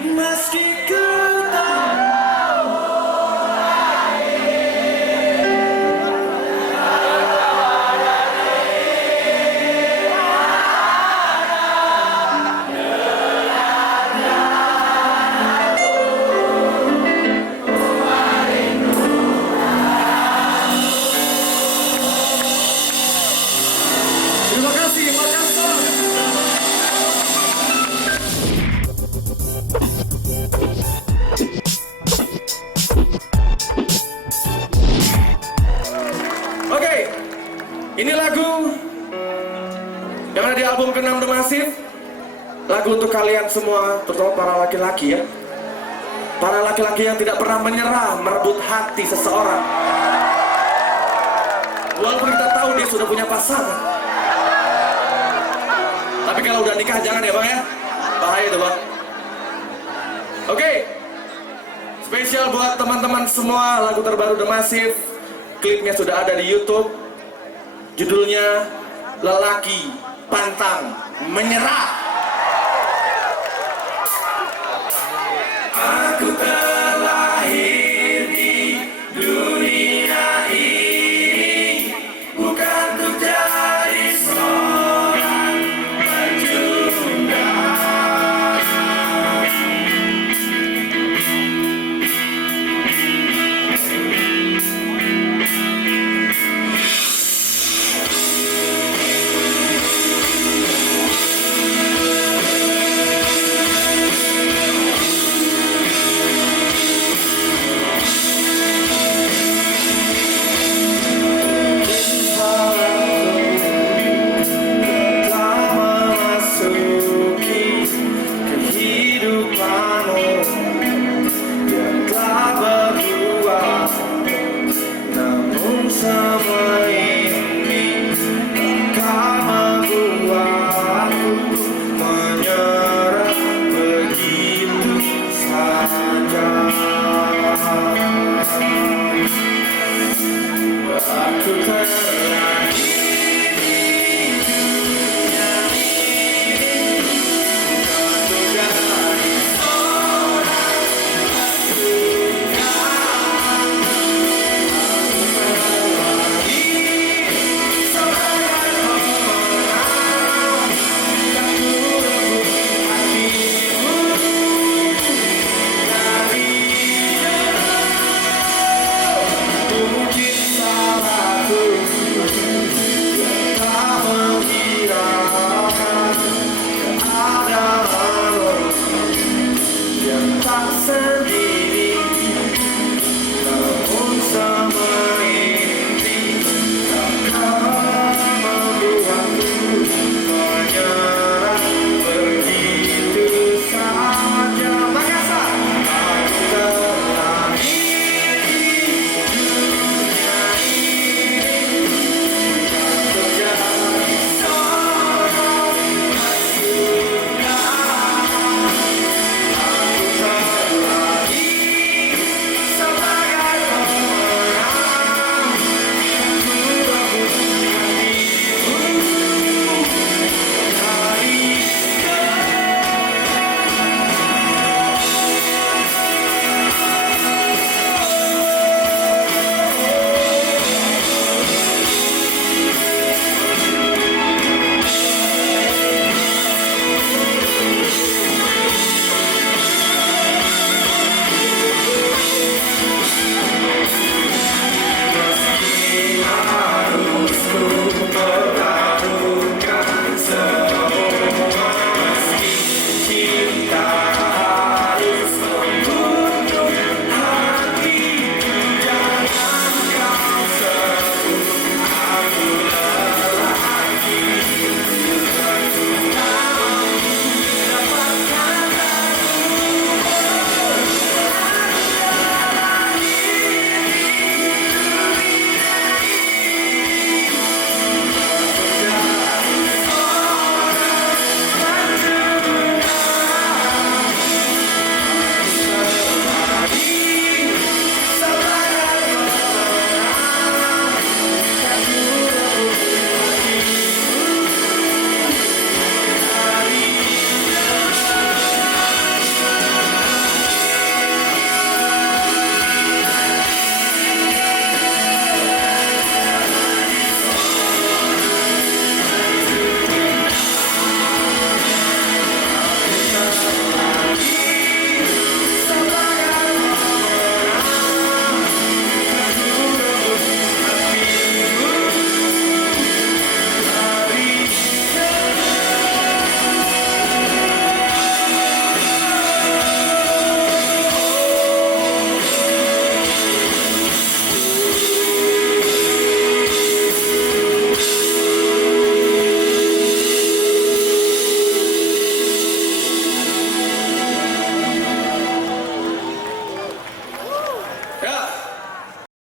Meski ku tak terima kasih Makassar. Oke, ini lagu yang ada di album ke-6 The Massive. Lagu untuk kalian semua, terutama para laki-laki ya. Para laki-laki yang tidak pernah menyerah merebut hati seseorang. Walaupun kita tahu dia sudah punya pasangan. Tapi kalau udah nikah jangan ya bang ya. Bahaya itu bang. Oke, spesial buat teman-teman semua, lagu terbaru The Massive. Klipnya sudah ada di YouTube. Judulnya Lelaki Pantang Menyerah. Aku terlahir di dunia ini bukan untuk jadi seorang pecundang. Semua ini akan membuatku menyerah begitu saja. Aku terlahir di dunia ini untuk jadi seorang pecundang. Mungkin salahku tak menghiraukan keadaan yang tak sendiri.